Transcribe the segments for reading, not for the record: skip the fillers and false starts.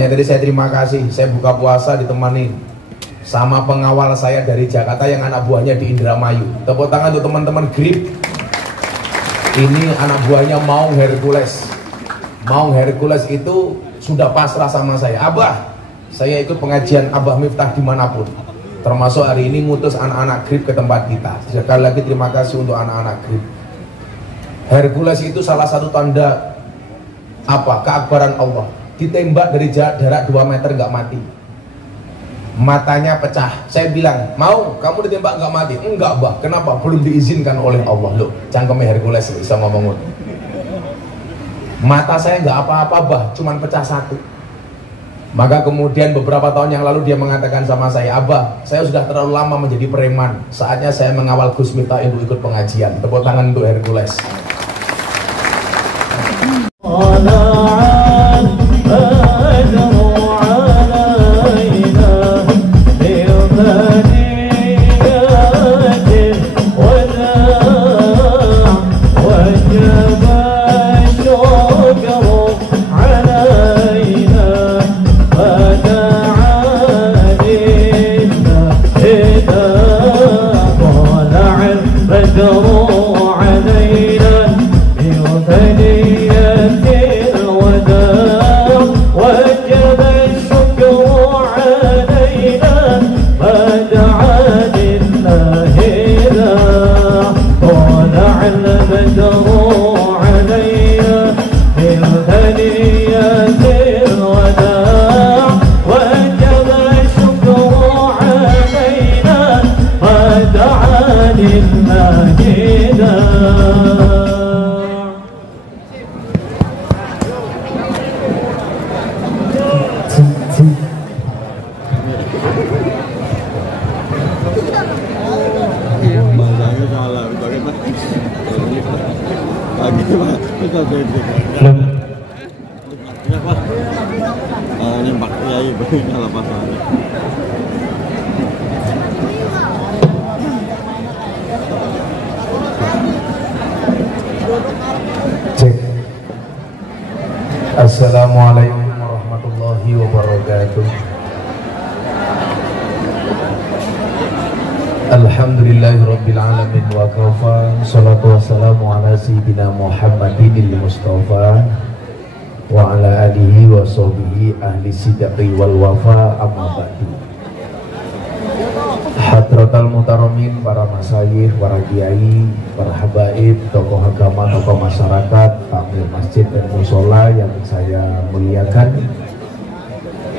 Makanya tadi saya terima kasih, saya buka puasa ditemani sama pengawal saya dari Jakarta yang anak buahnya di Indramayu. Tepuk tangan untuk teman-teman Grip. Ini anak buahnya Maung Hercules. Maung Hercules itu sudah pasrah sama saya. Abah, saya ikut pengajian Abah Miftah dimanapun, termasuk hari ini ngutus anak-anak Grip ke tempat kita. Sekali lagi terima kasih untuk anak-anak Grip. Hercules itu salah satu tanda apa? Keakbaran Allah. Ditembak dari jarak 2 meter nggak mati, matanya pecah. Saya bilang, mau kamu ditembak nggak mati? Enggak, Bah. Kenapa? Belum diizinkan oleh Allah. Loh, cangkeme Hercules bisa ngomong. Mata saya nggak apa-apa, Bah, cuman pecah 1. Maka kemudian beberapa tahun yang lalu dia mengatakan sama saya, Abah, saya sudah terlalu lama menjadi preman, saatnya saya mengawal Gus Miftah untuk ikut pengajian. Tepuk tangan untuk Hercules. Assalamualaikum warahmatullahi wabarakatuh. Alhamdulillahirabbil alamin wa kafa. Shalatu wassalamu ala sayyidina Muhammadin Mustafa wa ala alihi wa sahbihi ahli sidqi wal wafa, amma ba'du. Hadratal mutaramin, para masyayikh, para kiai, para habaib, tokoh agama, tokoh masyarakat, takmir masjid dan musola yang saya muliakan,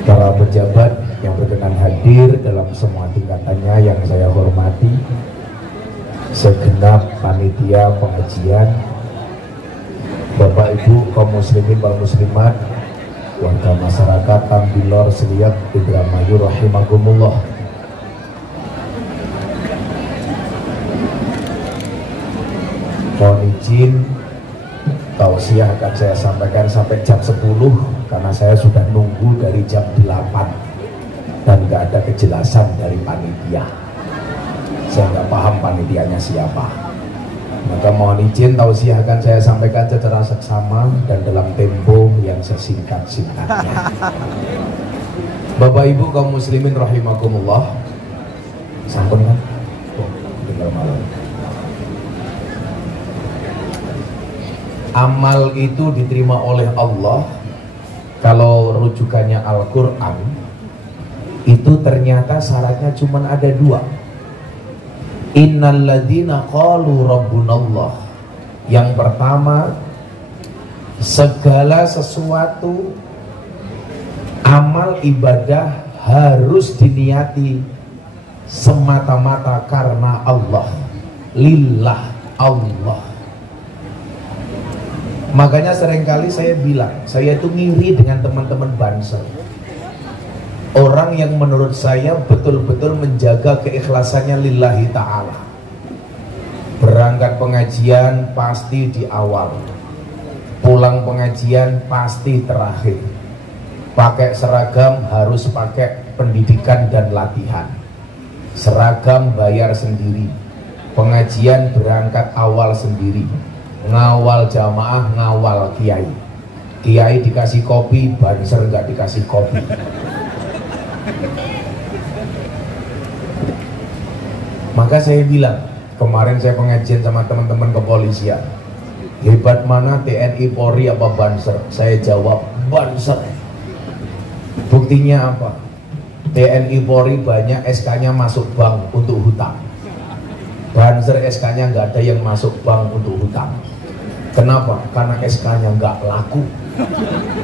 para pejabat yang berkenan hadir dalam semua tingkatannya yang saya hormati, segenap panitia pengajian, Bapak Ibu kaum muslimin wal muslimat, warga masyarakat Tambilor Seliat Indramayu rahimakumullah. Mohon izin tausiah akan saya sampaikan sampai jam 10 karena saya sudah nunggu dari jam 8 dan nggak ada kejelasan dari panitia. Saya nggak paham panitianya siapa. Maka mohon izin tausiah akan saya sampaikan secara seksama dan dalam tempo yang sesingkat-singkatnya. Bapak Ibu kaum muslimin rahimakumullah. Sampun kan? Tinggal malam. Amal itu diterima oleh Allah kalau rujukannya Al-Quran itu ternyata syaratnya cuma ada 2. Innalladzina qalu rabbunallah. Yang pertama, segala sesuatu amal ibadah harus diniati semata-mata karena Allah, lillah Allah. Makanya seringkali saya bilang, saya itu ngiri dengan teman-teman Banser. Orang yang menurut saya betul-betul menjaga keikhlasannya lillahi ta'ala. Berangkat pengajian pasti di awal, pulang pengajian pasti terakhir. Pakai seragam harus pakai pendidikan dan latihan. Seragam bayar sendiri. Pengajian berangkat awal sendiri. Ngawal jamaah, ngawal kiai. Kiai dikasih kopi, Banser nggak dikasih kopi. Maka saya bilang, kemarin saya pengajian sama teman-teman kepolisian, hebat mana TNI Polri apa Banser? Saya jawab Banser. Buktinya apa? TNI Polri banyak SK-nya masuk bank untuk hutang. Banser SK-nya nggak ada yang masuk bank untuk hutang. Kenapa? Karena SK-nya nggak laku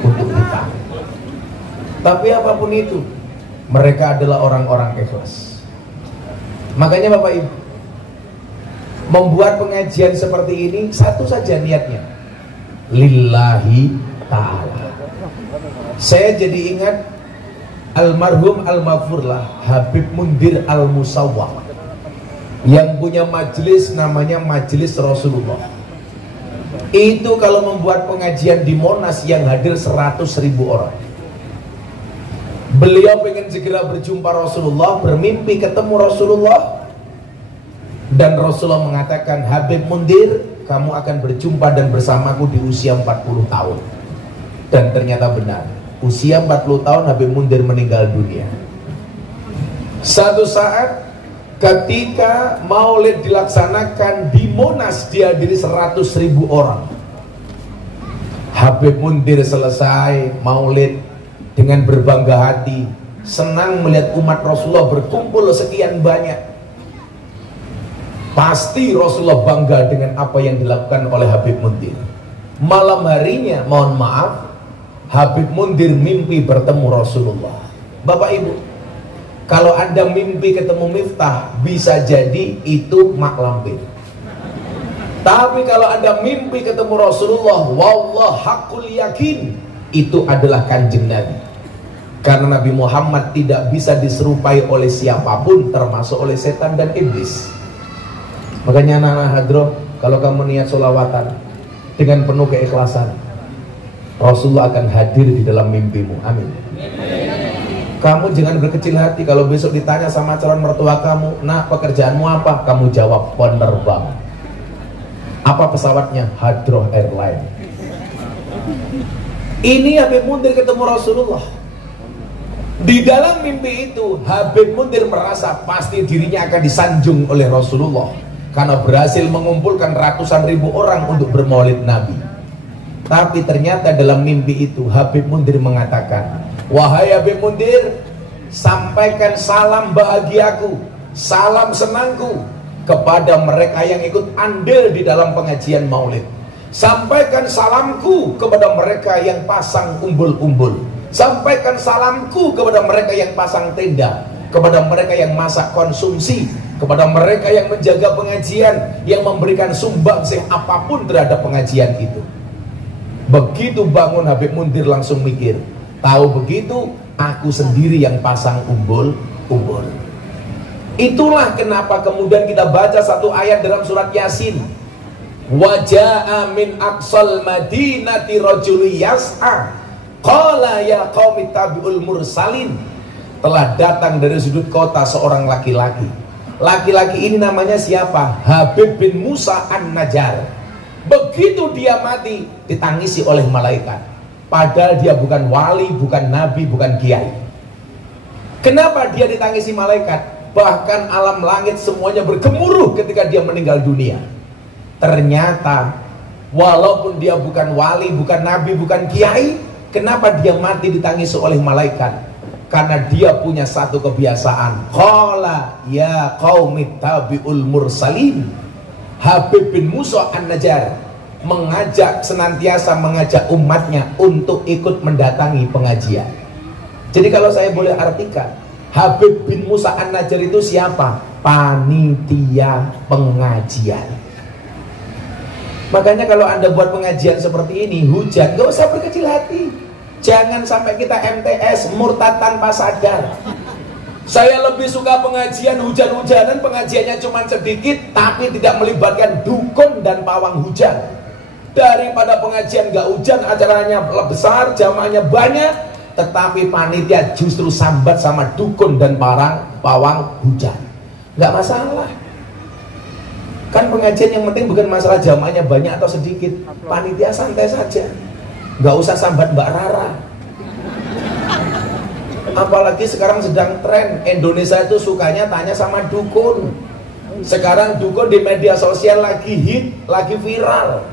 untuk hutang. Tapi apapun itu, mereka adalah orang-orang ikhlas. Makanya Bapak Ibu, membuat pengajian seperti ini satu saja niatnya, lillahi ta'ala. Saya jadi ingat almarhum al-maghfurlah Habib Mundir al-Musawwah yang punya majelis namanya Majelis Rasulullah. Itu kalau membuat pengajian di Monas yang hadir 100.000 orang. Beliau pengen segera berjumpa Rasulullah, bermimpi ketemu Rasulullah, dan Rasulullah mengatakan, Habib Mundir, kamu akan berjumpa dan bersamaku di usia 40 tahun. Dan ternyata benar, usia 40 tahun Habib Mundir meninggal dunia. Satu saat ketika maulid dilaksanakan di Monas, dihadiri 100.000 orang. Habib Mundir selesai maulid dengan berbangga hati, senang melihat umat Rasulullah berkumpul sekian banyak. Pasti Rasulullah bangga dengan apa yang dilakukan oleh Habib Mundir. Malam harinya, mohon maaf, Habib Mundir mimpi bertemu Rasulullah. Bapak Ibu, kalau Anda mimpi ketemu Miftah, bisa jadi itu mak lampir. Tapi kalau Anda mimpi ketemu Rasulullah, wallah hakul yakin, itu adalah kanjeng Nabi. Karena Nabi Muhammad tidak bisa diserupai oleh siapapun, termasuk oleh setan dan iblis. Makanya anak-anak hadroh, kalau kamu niat sholawatan dengan penuh keikhlasan, Rasulullah akan hadir di dalam mimpimu. Amin. Kamu jangan berkecil hati kalau besok ditanya sama calon mertua kamu, nah pekerjaanmu apa? Kamu jawab penerbang. Apa pesawatnya? Hadroh Airline. Ini Habib Mundir ketemu Rasulullah. Di dalam mimpi itu Habib Mundir merasa pasti dirinya akan disanjung oleh Rasulullah karena berhasil mengumpulkan ratusan ribu orang untuk bermaulid Nabi. Tapi ternyata dalam mimpi itu Habib Mundir mengatakan, wahai Habib Mundir, sampaikan salam bahagiaku, salam senangku kepada mereka yang ikut andil di dalam pengajian maulid. Sampaikan salamku kepada mereka yang pasang umbul-umbul. Sampaikan salamku kepada mereka yang pasang tenda, kepada mereka yang masak konsumsi, kepada mereka yang menjaga pengajian, yang memberikan sumbangsih apapun terhadap pengajian itu. Begitu bangun Habib Mundir langsung mikir, tahu begitu aku sendiri yang pasang umbul-umbul. Itulah kenapa kemudian kita baca satu ayat dalam surat Yasin, waja'a min aqsal madinati rajulun yas'a qala ya qaumi tabi'ul mursalin. Telah datang dari sudut kota seorang laki-laki. Laki-laki ini namanya siapa? Habib bin Musa An-Najjar. Begitu dia mati, ditangisi oleh malaikat. Padahal dia bukan wali, bukan nabi, bukan kiai. Kenapa dia ditangisi malaikat? Bahkan alam langit semuanya bergemuruh ketika dia meninggal dunia. Ternyata walaupun dia bukan wali, bukan nabi, bukan kiai, kenapa dia mati ditangisi oleh malaikat? Karena dia punya satu kebiasaan. Qala ya qaumi tabi'ul mursalin. Habib bin Musa An-Najjar senantiasa mengajak umatnya untuk ikut mendatangi pengajian. Jadi kalau saya boleh artikan, Habib bin Musa An-Najjar itu siapa? Panitia pengajian. Makanya kalau Anda buat pengajian seperti ini, hujan, gak usah berkecil hati. Jangan sampai kita MTS, murtad tanpa sadar. Saya lebih suka pengajian hujan-hujanan, pengajiannya cuma sedikit tapi tidak melibatkan dukun dan pawang hujan, daripada pengajian gak hujan, acaranya besar, jamaahnya banyak, tetapi panitia justru sambat sama dukun dan pawang hujan. Gak masalah. Kan pengajian yang penting bukan masalah jamaahnya banyak atau sedikit, panitia santai saja. nggak usah sambat Mbak Rara. Apalagi sekarang sedang tren Indonesia itu sukanya tanya sama dukun. Sekarang dukun di media sosial lagi hit, lagi viral.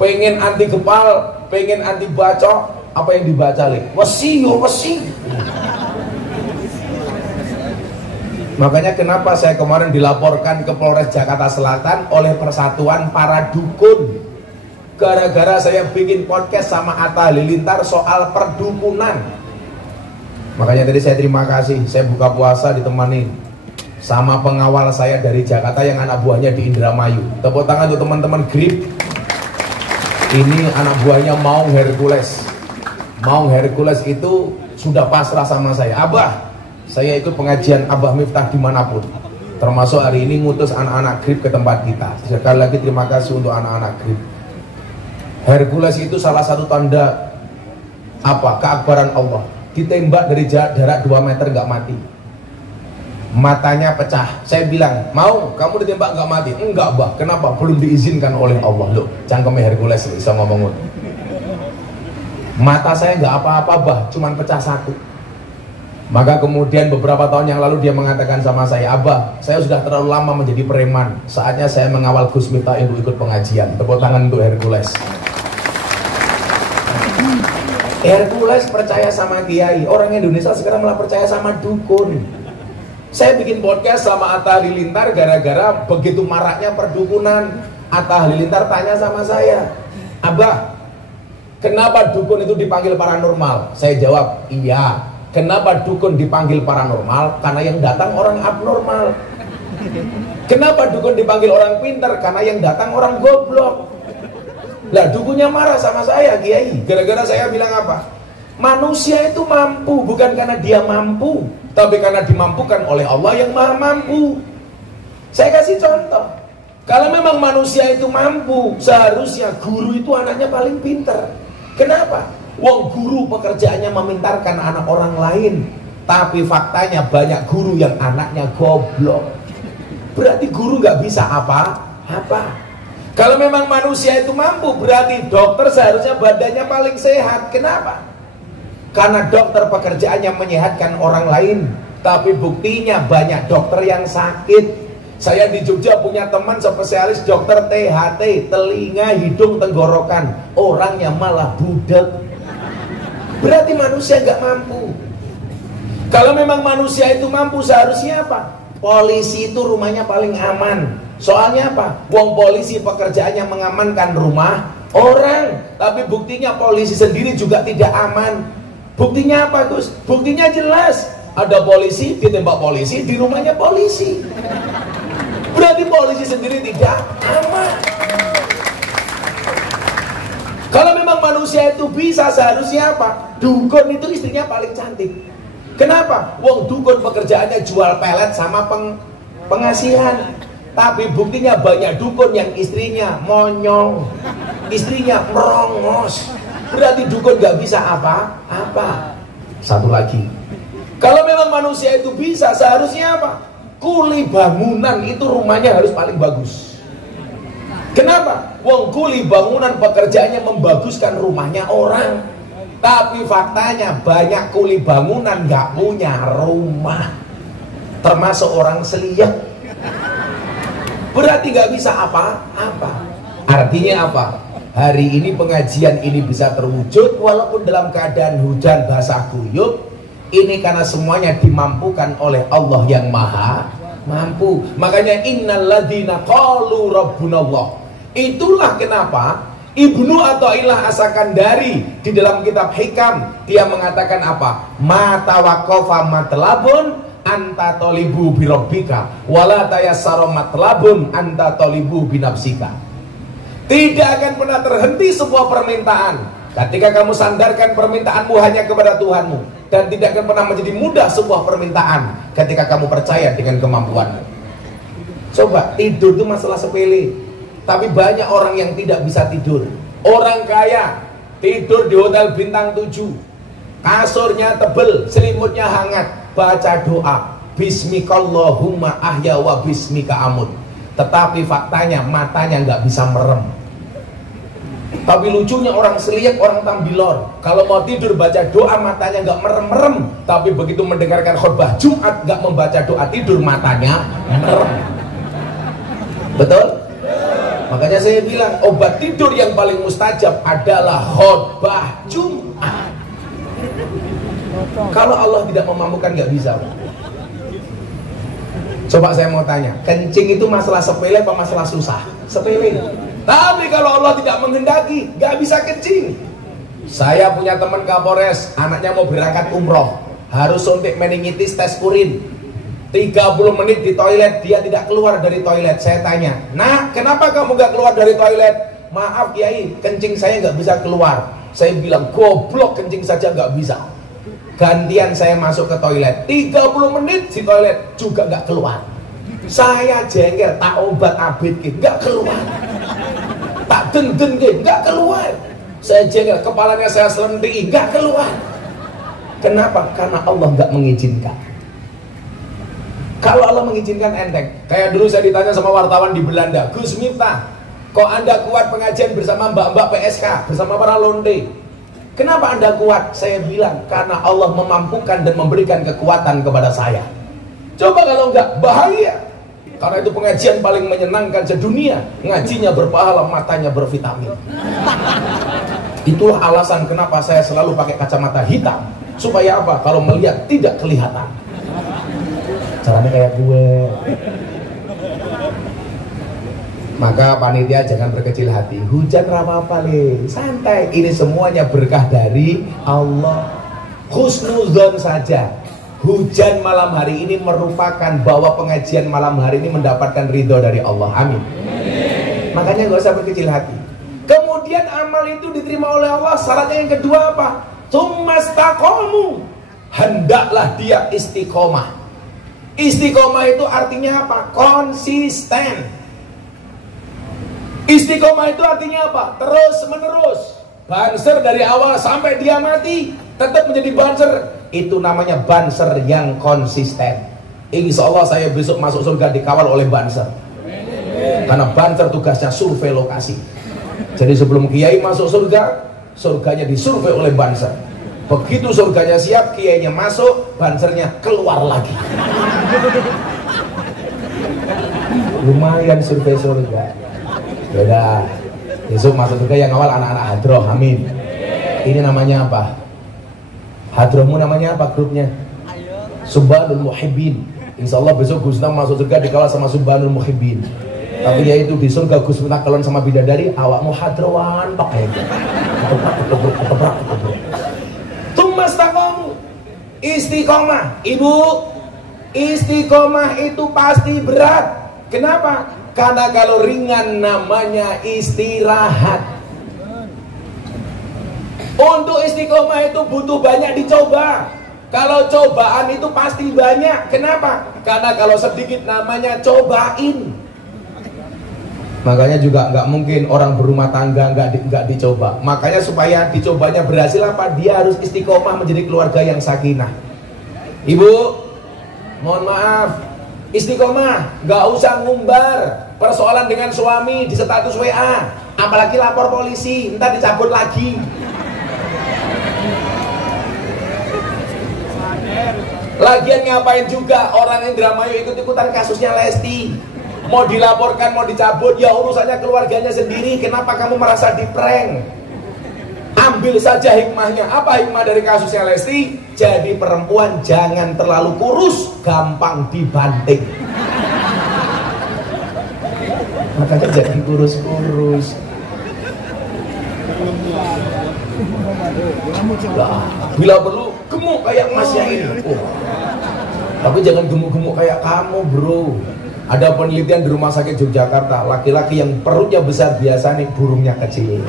Pengen anti gepal, pengen anti bacok, apa yang dibaca lih? Wesi yo wesi. Makanya kenapa saya kemarin dilaporkan ke Polres Jakarta Selatan oleh Persatuan Para Dukun. Gara-gara saya bikin podcast sama Atta Halilintar soal perdukunan. Makanya tadi saya terima kasih, saya buka puasa ditemani sama pengawal saya dari Jakarta yang anak buahnya di Indramayu. Tepuk tangan untuk teman-teman Grip. Ini anak buahnya Maung Hercules. Maung Hercules itu sudah pasrah sama saya. Abah, saya ikut pengajian Abah Miftah dimanapun. Termasuk hari ini ngutus anak-anak Grip ke tempat kita. Sekali lagi terima kasih untuk anak-anak Grip. Hercules itu salah satu tanda apa? Keakbaran Allah. Ditembak dari jarak 2 meter nggak mati, matanya pecah. Saya bilang, mau kamu ditembak nggak mati? Enggak bah, kenapa? Belum diizinkan oleh Allah. Loh, cangkemnya Hercules bisa ngomong. Mata saya nggak apa-apa bah, cuman pecah 1. Maka kemudian beberapa tahun yang lalu dia mengatakan sama saya, Abah, saya sudah terlalu lama menjadi preman, saatnya saya mengawal Gus Miftah untuk ikut pengajian. Tepuk tangan untuk Hercules. Hercules percaya sama kiai. Orang Indonesia sekarang malah percaya sama dukun. Saya bikin podcast sama Atta Halilintar gara-gara begitu maraknya perdukunan. Atta Halilintar tanya sama saya, Abah, kenapa dukun itu dipanggil paranormal? Saya jawab, iya. Kenapa dukun dipanggil paranormal? Karena yang datang orang abnormal. Kenapa dukun dipanggil orang pintar? Karena yang datang orang goblok. Lah dukunnya marah sama saya, kiai. Gara-gara saya bilang apa? Manusia itu mampu bukan karena dia mampu, tapi karena dimampukan oleh Allah yang Maha Mampu. Saya kasih contoh. Kalau memang manusia itu mampu, seharusnya guru itu anaknya paling pintar. Kenapa? Wong guru pekerjaannya memintarkan anak orang lain, tapi faktanya banyak guru yang anaknya goblok. Berarti guru nggak bisa apa-apa. Kalau memang manusia itu mampu, berarti dokter seharusnya badannya paling sehat. Kenapa? Karena dokter pekerjaannya menyehatkan orang lain, tapi buktinya banyak dokter yang sakit. Saya di Jogja punya teman spesialis dokter THT, telinga, hidung, tenggorokan. Orangnya malah budek. Berarti manusia nggak mampu. Kalau memang manusia itu mampu, seharusnya apa? Polisi itu rumahnya paling aman. Soalnya apa? Wong polisi pekerjaannya mengamankan rumah orang, tapi buktinya polisi sendiri juga tidak aman. Buktinya apa, Gus? Buktinya jelas. Ada polisi ditembak polisi di rumahnya polisi. Berarti polisi sendiri tidak aman. Kalau memang manusia itu bisa, seharusnya apa? Dukun itu istrinya paling cantik. Kenapa? Wong dukun pekerjaannya jual pelet sama pengasihan. Tapi buktinya banyak dukun yang istrinya monyong, istrinya merongos. Berarti dukun gak bisa apa-apa. Satu lagi, kalau memang manusia itu bisa, seharusnya apa? Kuli bangunan itu rumahnya harus paling bagus. Kenapa? Wong kuli bangunan pekerjaannya membaguskan rumahnya orang. Tapi faktanya banyak kuli bangunan gak punya rumah, termasuk orang seliek. Berarti gak bisa apa-apa. Artinya apa? Hari ini pengajian ini bisa terwujud walaupun dalam keadaan hujan basah kuyup. Ini karena semuanya dimampukan oleh Allah yang Maha Mampu. Makanya innalladzina qalu rabbunallah. Itulah kenapa Ibnu Athaillah As-Sakandari di dalam kitab Hikam dia mengatakan apa? Ma tawaqqafa matlabun anta tolibu birabbika wala tayassara matlabun anta tolibu binafsika. Tidak akan pernah terhenti sebuah permintaan ketika kamu sandarkan permintaanmu hanya kepada Tuhanmu, dan tidak akan pernah menjadi mudah sebuah permintaan ketika kamu percaya dengan kemampuanmu. Coba, tidur itu masalah sepele, tapi banyak orang yang tidak bisa tidur. Orang kaya tidur di hotel bintang 7, kasurnya tebel, selimutnya hangat, baca doa bismikallahumma ahya wa bismika amut, tetapi faktanya matanya nggak bisa merem. Tapi lucunya orang seliak, orang tambilor, kalau mau tidur baca doa matanya nggak merem-merem, tapi begitu mendengarkan khutbah Jumat nggak membaca doa tidur matanya merem. Betul? Makanya saya bilang obat tidur yang paling mustajab adalah khutbah Jumat. Kalau Allah tidak memampukan nggak bisa. Coba saya mau tanya, kencing itu masalah sepele apa masalah susah? Sepele. Tapi kalau Allah tidak menghendaki, nggak bisa kencing. Saya punya teman Kapolres, anaknya mau berangkat umroh, harus suntik meningitis tes urin. 30 menit di toilet, dia tidak keluar dari toilet. Saya tanya, nah kenapa kamu nggak keluar dari toilet? Maaf Kiai, kencing saya nggak bisa keluar. Saya bilang, goblok, kencing saja nggak bisa. Gantian saya masuk ke toilet, 30 menit di toilet juga nggak keluar. Saya jengkel, tak obat abit nggak keluar, tak denden nggak keluar. Saya jengkel, kepalanya saya selentiki nggak keluar. Kenapa? Karena Allah nggak mengizinkan. Kalau Allah mengizinkan enteng. Kayak dulu saya ditanya sama wartawan di Belanda, Gus Miftah, kok Anda kuat pengajian bersama mbak-mbak PSK, bersama para lonte? Kenapa Anda kuat? Saya bilang, karena Allah memampukan dan memberikan kekuatan kepada saya. Coba kalau enggak, bahaya. Karena itu pengajian paling menyenangkan sedunia. Ngajinya berpahala, matanya bervitamin. Itulah alasan kenapa saya selalu pakai kacamata hitam. Supaya apa? Kalau melihat tidak kelihatan. Caranya kayak gue. Maka panitia jangan berkecil hati. Hujan apa-apa le, santai. Ini semuanya berkah dari Allah. Husnuzon saja. Hujan malam hari ini merupakan bahwa pengajian malam hari ini mendapatkan ridho dari Allah. Amin. Makanya gak usah berkecil hati. Kemudian amal itu diterima oleh Allah. Syaratnya yang kedua apa? Tsumastaqamu. Hendaklah dia istiqomah. Istiqomah itu artinya apa? Konsisten. Istiqomah itu artinya apa? Terus menerus. Banser dari awal sampai dia mati tetap menjadi banser. Itu namanya banser yang konsisten. Insya Allah saya besok masuk surga dikawal oleh banser. Karena banser tugasnya survei lokasi. Jadi sebelum kiai masuk surga, surganya disurvei oleh banser. Begitu surganya siap, kiainya masuk, bansernya keluar lagi. Lumayan survei surga. Beda. Besok masuk surga yang awal anak-anak hadroh. Amin. Ini namanya apa? Hadrohmu namanya apa grupnya? Subhanul Muhibbin. Insya Allah besok Gus Miftah masuk surga dikawal sama Subhanul Muhibbin. Tapi yaitu di surga Gus Miftah kalon sama bidadari, awakmu hadrowan pakai. Tsumastaqamu. Istiqomah. Ibu, istiqomah itu pasti berat. Kenapa? Karena kalau ringan namanya istirahat. Untuk istiqomah itu butuh banyak dicoba. Kalau cobaan itu pasti banyak. Kenapa? Karena kalau sedikit namanya cobain. Makanya juga nggak mungkin orang berumah tangga nggak dicoba. Makanya supaya dicobanya berhasil apa? Dia harus istiqomah menjadi keluarga yang sakinah. Ibu, mohon maaf, istiqomah, nggak usah ngumbar persoalan dengan suami di status WA, apalagi lapor polisi, ntar dicabut lagi. Lagian ngapain juga orang Indramayu ikut-ikutan kasusnya Lesti? Mau dilaporkan, mau dicabut, ya urusannya keluarganya sendiri. Kenapa kamu merasa diprank? Ambil saja hikmahnya. Apa hikmah dari kasusnya Lesti? Jadi perempuan jangan terlalu kurus, gampang dibanting. Makanya jangan kurus-kurus. Nah, bila perlu gemuk kayak masnya ini. Tapi jangan gemuk-gemuk kayak kamu, bro. Ada penelitian di rumah sakit Yogyakarta, laki-laki yang perutnya besar biasa nih burungnya kecil.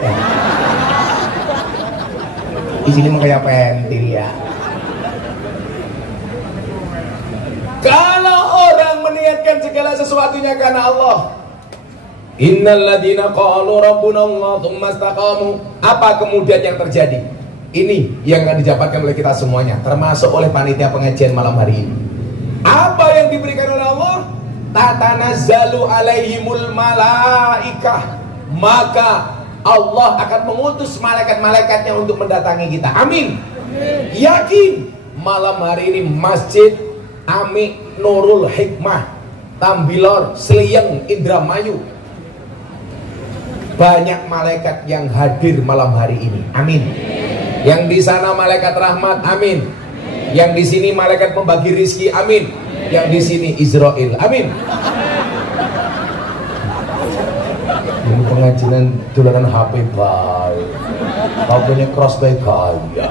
Di sini mah kayak pentil ya. Kalau orang meniatkan segala sesuatunya karena Allah, innal ladzina qalu rabbuna Allah tsumma istaqamu. Apa kemudian yang terjadi? Ini yang akan didapatkan oleh kita semuanya, termasuk oleh panitia pengajian malam hari ini. Apa yang diberikan oleh Allah? Tatanazzalu alaihimul malaikah. Maka Allah akan mengutus malaikat-malaikatnya untuk mendatangi kita. Amin. Yakin. Malam hari ini Masjid Ami Nurul Hikmah, Tambilor, Sliyeng, Indramayu, banyak malaikat yang hadir malam hari ini. Amin. Yang di sana malaikat rahmat. Amin. Yang di sini malaikat pembagi rizki. Amin. Yang di sini Israel. Amin. Ini pengajian dolanan HP baik. HP-nya cross baik kaya.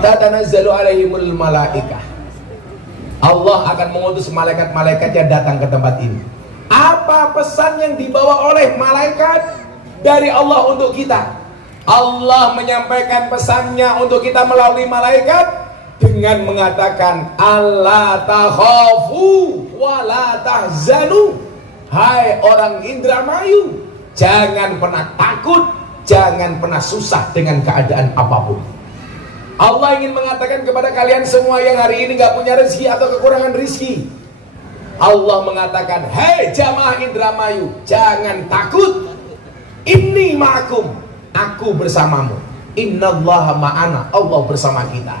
Tatanazzalu alaihimul malaikah. Allah akan mengutus malaikat-malaikatnya datang ke tempat ini. Apa pesan yang dibawa oleh malaikat dari Allah untuk kita? Allah menyampaikan pesannya untuk kita melalui malaikat dengan mengatakan, alla takhafu wa la tahzanu. Hai orang Indramayu, jangan pernah takut, jangan pernah susah dengan keadaan apapun. Allah ingin mengatakan kepada kalian semua yang hari ini gak punya rezeki atau kekurangan rezeki, Allah mengatakan, hei jamaah Indramayu, jangan takut. Inni ma'akum, aku bersamamu. Innallaha ma'ana, Allah bersama kita.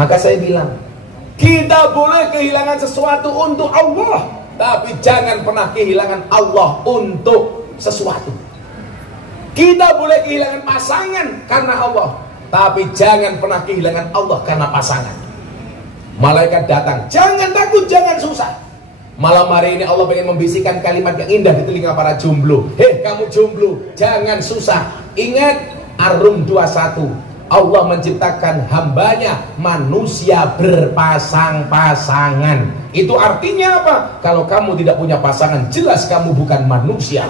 Maka saya bilang, kita boleh kehilangan sesuatu untuk Allah, tapi jangan pernah kehilangan Allah untuk sesuatu. Kita boleh kehilangan pasangan karena Allah, tapi jangan pernah kehilangan Allah karena pasangan. Malaikat datang, jangan takut, jangan susah. Malam hari ini Allah ingin membisikkan kalimat yang indah di telinga para jomblo. Hei kamu jomblo, jangan susah. Ingat Ar-Rum 21, Allah menciptakan hambanya manusia berpasang-pasangan. Itu artinya apa? Kalau kamu tidak punya pasangan, jelas kamu bukan manusia.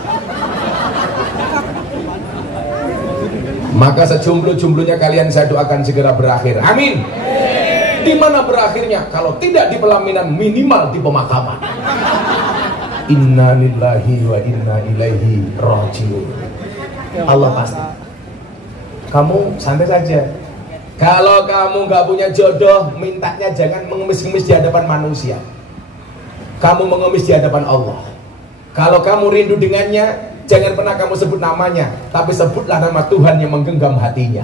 Maka sejomblo-jomblonya kalian saya doakan segera berakhir. Amin. Di mana berakhirnya? Kalau tidak di pelaminan, minimal di pemakaman. Inna lillahi wa inna ilaihi rajiun. Allah pasti. Kamu santai saja. Kalau kamu gak punya jodoh, mintanya jangan mengemis-ngemis di hadapan manusia. Kamu mengemis di hadapan Allah. Kalau kamu rindu dengannya, jangan pernah kamu sebut namanya, tapi sebutlah nama Tuhan yang menggenggam hatinya.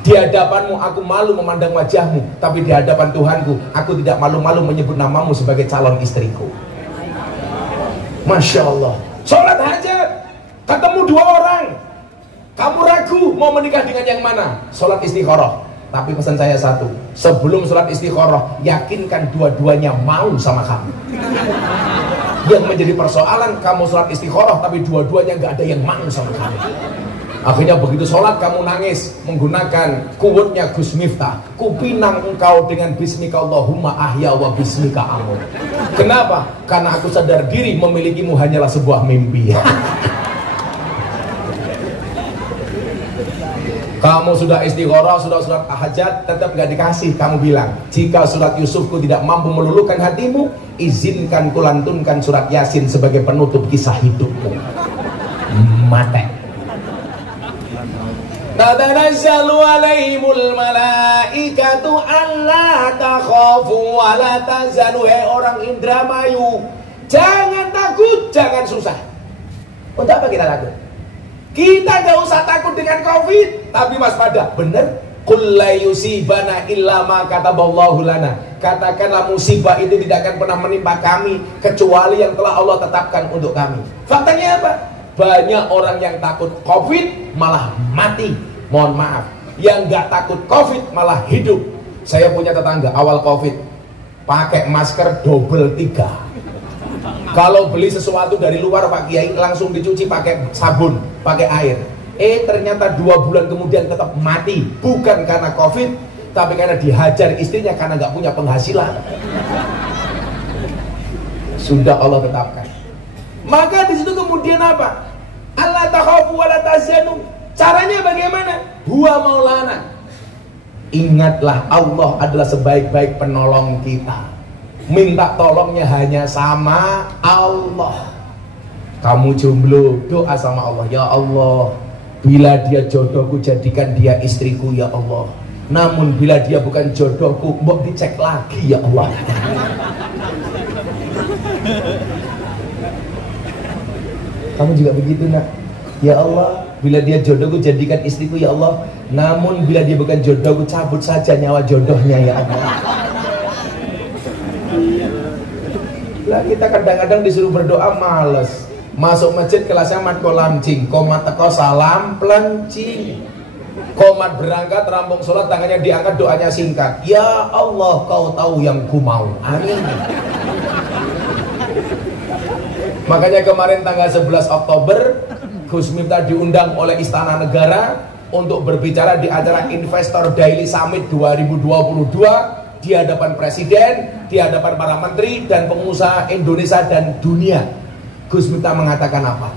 Di hadapanmu aku malu memandang wajahmu, tapi di hadapan Tuhanku aku tidak malu-malu menyebut namamu sebagai calon istriku. Masya Allah. Sholat hajat, ketemu dua orang, kamu ragu mau menikah dengan yang mana? Sholat istikharah. Tapi pesan saya satu, sebelum sholat istikharah, yakinkan dua-duanya mau sama kamu. Yang menjadi persoalan, kamu sholat istikharah tapi dua-duanya nggak ada yang mau sama kamu. Akhirnya begitu sholat kamu nangis menggunakan kuwutnya Gus Miftah. Kupinang engkau dengan bismika Allahumma ahya wa bismika amut. Kenapa? Karena aku sadar diri memilikimu hanyalah sebuah mimpi. Kamu sudah istikharah, sudah surat hajat, tetap gak dikasih. Kamu bilang, jika surat Yusufku tidak mampu meluluhkan hatimu, izinkan kulantunkan surat Yasin sebagai penutup kisah hidupmu. Mate. Tatanazzalu alaihimul malaikatu alla takhafu wa la tahzanu. Hei orang Indramayu, jangan takut, jangan susah. Untuk apa kita takut? Kita gak usah takut dengan COVID, tapi waspada. Bener? Qul la yusibana illa ma kataballahu lana. Katakanlah musibah itu tidak akan pernah menimpa kami kecuali yang telah Allah tetapkan untuk kami. Faktanya apa? Banyak orang yang takut COVID malah mati. Mohon maaf, yang gak takut COVID malah hidup. Saya punya tetangga awal COVID pakai masker double 3. Kalau beli sesuatu dari luar Pak Kiai langsung dicuci pakai sabun, pakai air. Ternyata 2 bulan kemudian tetap mati. Bukan karena COVID, tapi karena dihajar istrinya karena nggak punya penghasilan. Sudah Allah tetapkan. Maka di situ kemudian apa? Allah takhafu wa la tahzanu. Caranya bagaimana? Huwa maulana. Ingatlah Allah adalah sebaik-baik penolong kita. Minta tolongnya hanya sama Allah. Kamu jomblo, doa sama Allah. Ya Allah, bila dia jodohku jadikan dia istriku ya Allah. Namun bila dia bukan jodohku, mbok dicek lagi ya Allah. Kamu juga begitu nak. Ya Allah, bila dia jodohku jadikan istriku ya Allah. Namun bila dia bukan jodohku, cabut saja nyawa jodohnya ya Allah. Lah kita kadang-kadang disuruh berdoa males. Masuk masjid kelasnya mat kolamcing, komat teko salam pelencing. Komat berangkat rampung sholat tangannya diangkat doanya singkat. Ya Allah kau tahu yang ku mau. Amin. Makanya kemarin tanggal 11 Oktober Gus Miftah diundang oleh Istana Negara untuk berbicara di acara Investor Daily Summit 2022 di hadapan Presiden, di hadapan para menteri dan pengusaha Indonesia dan dunia. Gus Miftah mengatakan apa?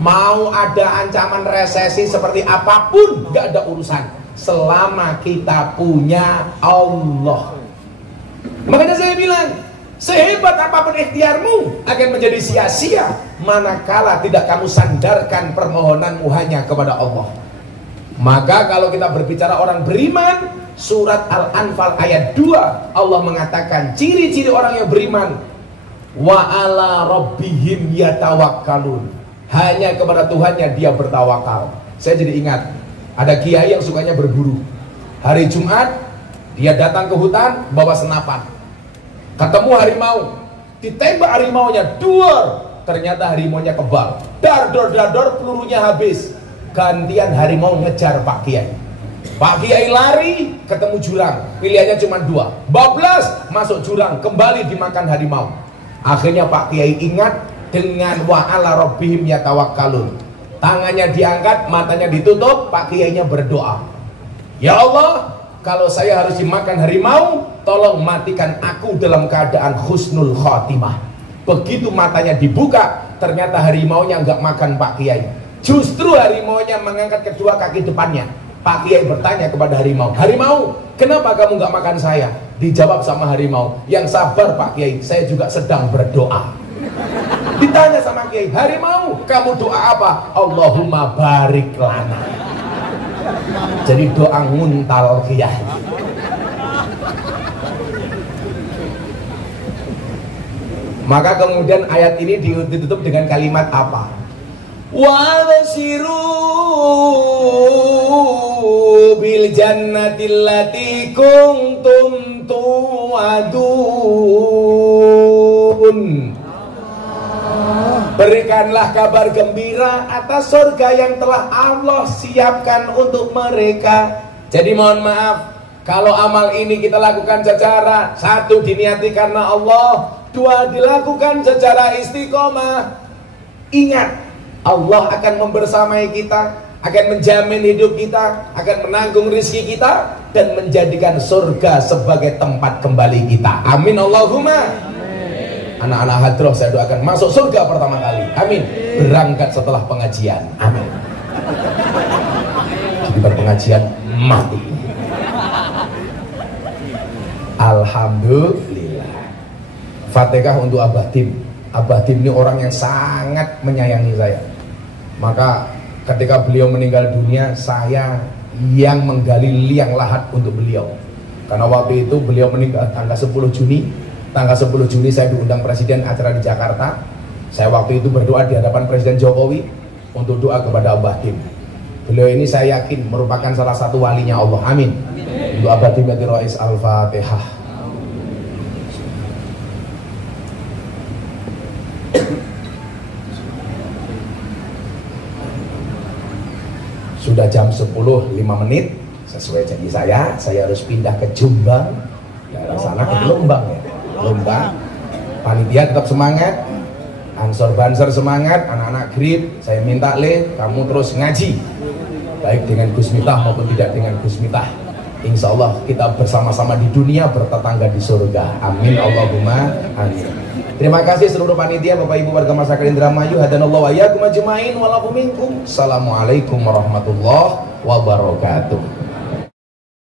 Mau ada ancaman resesi seperti apapun gak ada urusan selama kita punya Allah. Makanya saya bilang, sehebat apapun ikhtiarmu akan menjadi sia-sia manakala tidak kamu sandarkan permohonanmu hanya kepada Allah. Maka kalau kita berbicara orang beriman, surat Al-Anfal ayat 2 Allah mengatakan ciri-ciri orang yang beriman, wa ala rabbihim yatawakkalun. Hanya kepada Tuhannya dia bertawakal. Saya jadi ingat ada kiai yang sukanya berburu. Hari Jumat dia datang ke hutan bawa senapan. Ketemu harimau, ditembak harimaunya, duar. Ternyata harimaunya kebal. Dar-dor pelurunya habis. Gantian harimau ngejar Pak Kiai. Pak Kiai lari, ketemu jurang. Pilihannya cuma 2. Bablas, masuk jurang, kembali dimakan harimau. Akhirnya Pak Kiai ingat dengan wa ala rabbihim yatawakkalun. Tangannya diangkat, matanya ditutup, Pak Kiainya berdoa. Ya Allah, kalau saya harus dimakan harimau, tolong matikan aku dalam keadaan husnul khotimah. Begitu matanya dibuka, ternyata harimaunya nggak makan Pak Kiai. Justru harimaunya mengangkat kedua kaki depannya. Pak Kiai bertanya kepada harimau, harimau, kenapa kamu nggak makan saya? Dijawab sama harimau, yang sabar Pak Kiai, saya juga sedang berdoa. Ditanya sama Kiai, harimau, kamu doa apa? Allahumma barik lana. Jadi doa nguntal Kiai. Maka kemudian ayat ini ditutup dengan kalimat apa? Wa basiru bil jannati allati kuntum tu'adun. Berikanlah kabar gembira atas surga yang telah Allah siapkan untuk mereka. Jadi mohon maaf, kalau amal ini kita lakukan secara 1 diniati karena Allah, 2 dilakukan secara istiqomah. Ingat, Allah akan membersamai kita, akan menjamin hidup kita, akan menanggung rezeki kita, dan menjadikan surga sebagai tempat kembali kita. Amin Allahumma. Anak-anak hadroh saya doakan masuk surga pertama kali. Amin. Berangkat setelah pengajian. Amin. Jadi berpengajian mati. Alhamdulillah. Fatihah untuk Abah Tim. Abah Tim ini orang yang sangat menyayangi saya. Maka ketika beliau meninggal dunia, saya yang menggali liang lahat untuk beliau. Karena waktu itu beliau meninggal tanggal 10 Juni. Tanggal 10 Juni saya diundang Presiden acara di Jakarta. Saya waktu itu berdoa di hadapan Presiden Jokowi untuk doa kepada Abah Tim. Beliau ini saya yakin merupakan salah satu walinya Allah. Amin. Untuk Abah Tim Rais Al-Fatihah. Sudah jam 10.05 sesuai janji saya harus pindah ke Jombang. Daerah sana ke Jombang ya. Lomba, panitia tetap semangat, ansor banser semangat, anak-anak grip, saya minta kamu terus ngaji, baik dengan Gus Miftah maupun tidak dengan Gus Miftah. Insya Allah kita bersama-sama di dunia, bertetangga di surga. Amin Allahumma amin. Terima kasih seluruh panitia, Bapak Ibu warga masyarakat Indramayu, hadanallahu wa iyyakum ajmain wa lakum minkum. Assalamualaikum warahmatullahi wabarakatuh.